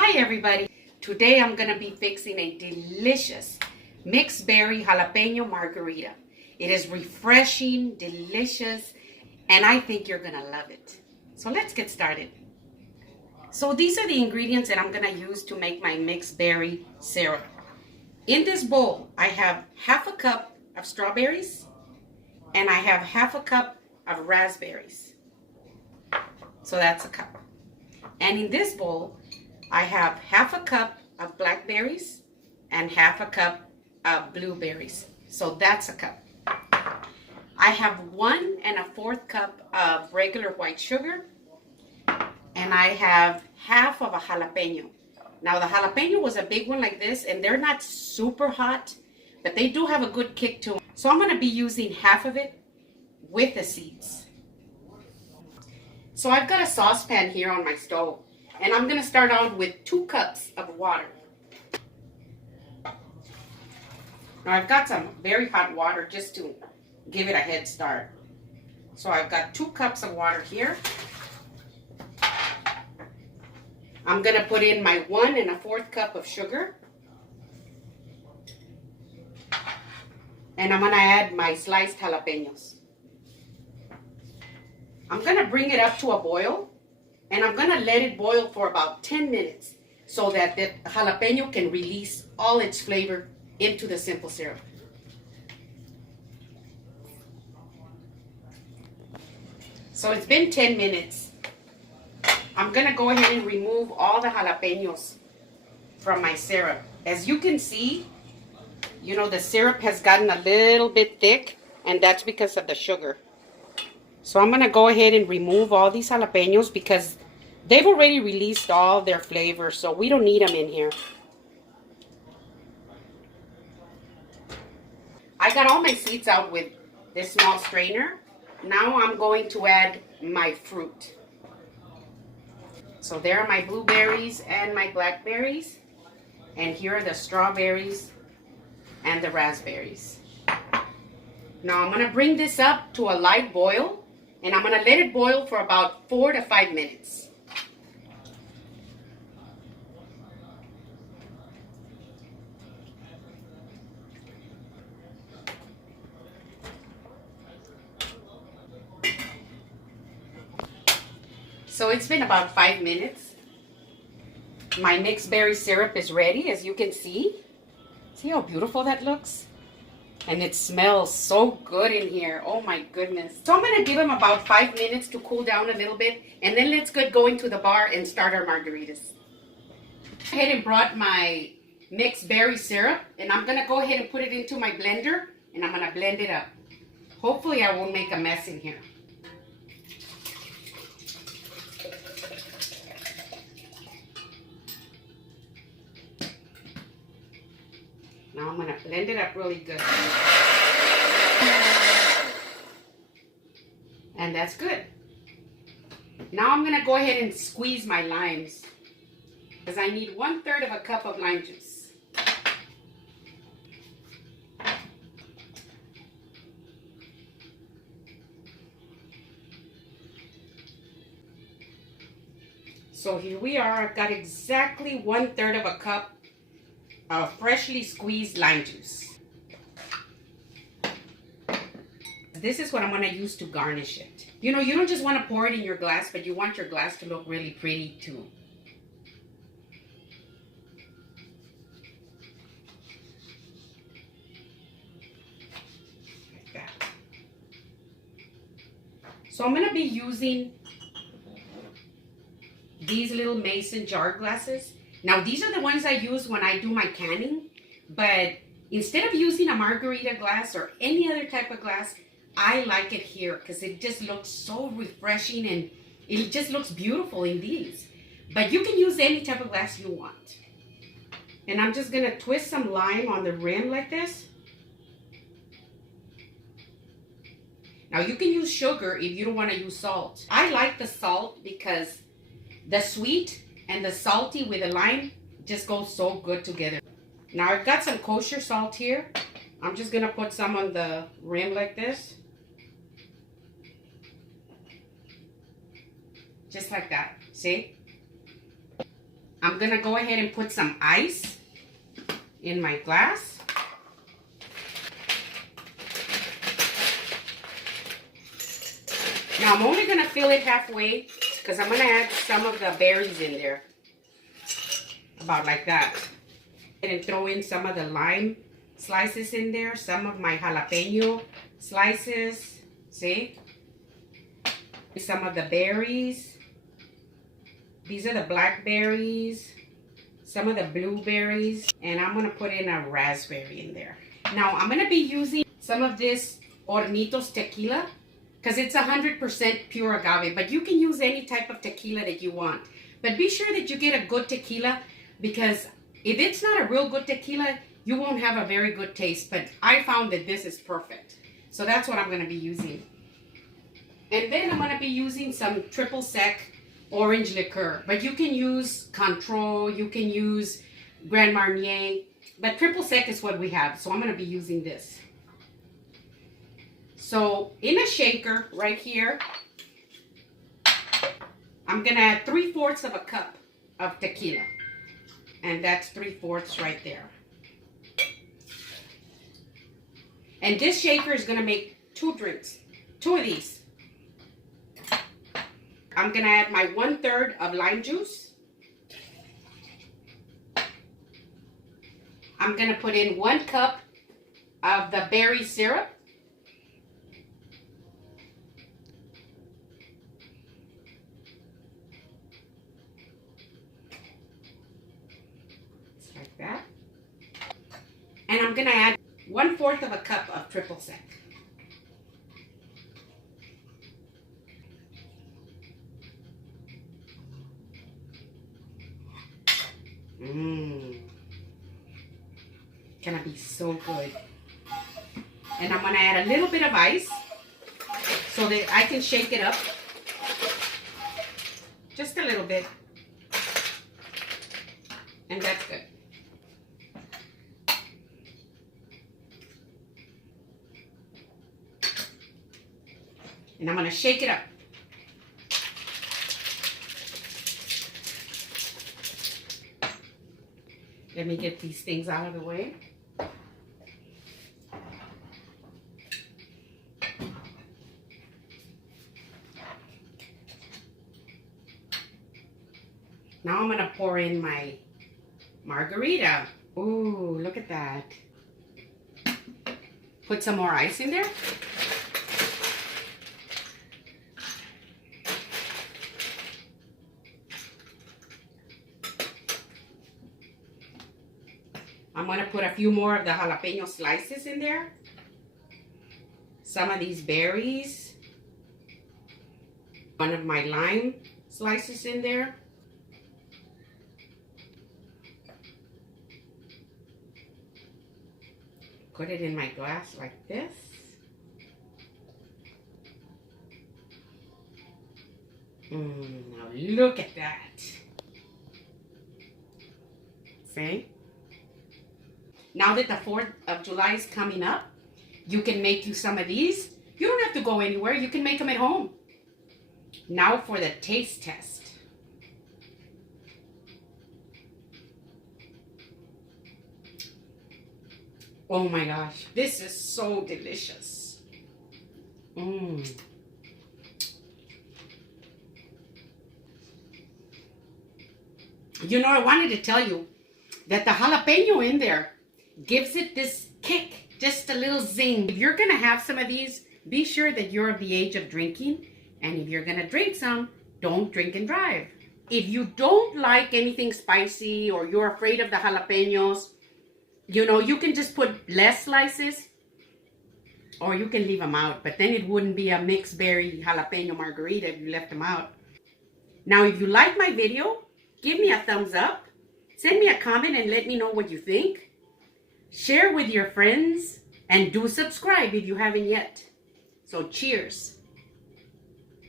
Hi everybody! Today I'm going to be fixing a delicious mixed berry jalapeno margarita. It is refreshing, delicious, and I think you're going to love it. So let's get started. So these are the ingredients that I'm going to use to make my mixed berry syrup. In this bowl I have half a cup of strawberries and I have half a cup of raspberries. So that's a cup. And in this bowl I have half a cup of blackberries and half a cup of blueberries. So that's a cup. I have 1 1/4 cup of regular white sugar, and I have half of a jalapeno. Now the jalapeno was a big one like this, and they're not super hot, but they do have a good kick to them. So I'm going to be using half of it with the seeds. So I've got a saucepan here on my stove. And I'm going to start out with 2 cups of water. Now I've got some very hot water just to give it a head start. So I've got 2 cups of water here. I'm going to put in my 1 1/4 cup of sugar. And I'm going to add my sliced jalapenos. I'm going to bring it up to a boil. And I'm going to let it boil for about 10 minutes so that the jalapeno can release all its flavor into the simple syrup. So it's been 10 minutes. I'm going to go ahead and remove all the jalapenos from my syrup. As you can see, you know, the syrup has gotten a little bit thick, and that's because of the sugar. So I'm going to go ahead and remove all these jalapenos because they've already released all their flavor, so we don't need them in here. I got all my seeds out with this small strainer. Now I'm going to add my fruit. So there are my blueberries and my blackberries. And here are the strawberries and the raspberries. Now I'm going to bring this up to a light boil. And I'm going to let it boil for about 4 to 5 minutes. So it's been about 5 minutes. My mixed berry syrup is ready, as you can see. See how beautiful that looks? And it smells so good in here. Oh my goodness. So I'm going to give them about 5 minutes to cool down a little bit. And then let's get going to the bar and start our margaritas. I went ahead and brought my mixed berry syrup. And I'm going to go ahead and put it into my blender. And I'm going to blend it up. Hopefully I won't make a mess in here. Now I'm going to blend it up really good. And that's good. Now I'm going to go ahead and squeeze my limes, because I need 1/3 of a cup of lime juice. So here we are. I've got exactly 1/3 of a cup of freshly squeezed lime juice. This is what I'm going to use to garnish it. You know, you don't just want to pour it in your glass, but you want your glass to look really pretty too. Like that. So I'm going to be using these little mason jar glasses. Now, these are the ones I use when I do my canning, but instead of using a margarita glass or any other type of glass, I like it here because it just looks so refreshing and it just looks beautiful in these. But you can use any type of glass you want. And I'm just going to twist some lime on the rim like this. Now, you can use sugar if you don't want to use salt. I like the salt because the sweet and the salty with the lime just goes so good together. Now I've got some kosher salt here. I'm just going to put some on the rim like this. Just like that. See? I'm gonna go ahead and put some ice in my glass. Now I'm only gonna fill it halfway because I'm gonna add some of the berries in there. About like that. And throw in some of the lime slices in there, some of my jalapeno slices, see? Some of the berries. These are the blackberries, some of the blueberries, and I'm gonna put in a raspberry in there. Now I'm gonna be using some of this Hornitos tequila because it's 100% pure agave, but you can use any type of tequila that you want. But be sure that you get a good tequila, because if it's not a real good tequila, you won't have a very good taste. But I found that this is perfect. So that's what I'm going to be using. And then I'm going to be using some triple sec orange liqueur. But you can use Cointreau, you can use Grand Marnier. But triple sec is what we have. So I'm going to be using this. So in a shaker right here, I'm going to add 3/4 of a cup of tequila. And that's 3/4 right there. And this shaker is going to make 2 drinks. 2 of these. I'm going to add my 1/3 of lime juice. I'm going to put in 1 cup of the berry syrup. Like that. And I'm going to add 1/4 of a cup of triple sec. Gonna be so good. And I'm gonna add a little bit of ice so that I can shake it up. Just a little bit. And that's good. And I'm going to shake it up. Let me get these things out of the way. Now I'm going to pour in my margarita. Ooh, look at that. Put some more ice in there. I'm going to put a few more of the jalapeno slices in there. Some of these berries. One of my lime slices in there. Put it in my glass like this. Now look at that. See? Now that the 4th of July is coming up, you can make you some of these. You don't have to go anywhere. You can make them at home. Now for the taste test. Oh my gosh, this is so delicious. You know, I wanted to tell you that the jalapeno in there gives it this kick, just a little zing. If you're going to have some of these, be sure that you're of the age of drinking. And if you're going to drink some, don't drink and drive. If you don't like anything spicy or you're afraid of the jalapenos, you know, you can just put less slices or you can leave them out. But then it wouldn't be a mixed berry jalapeno margarita if you left them out. Now, if you like my video, give me a thumbs up. Send me a comment and let me know what you think. Share with your friends and do subscribe if you haven't yet. So cheers.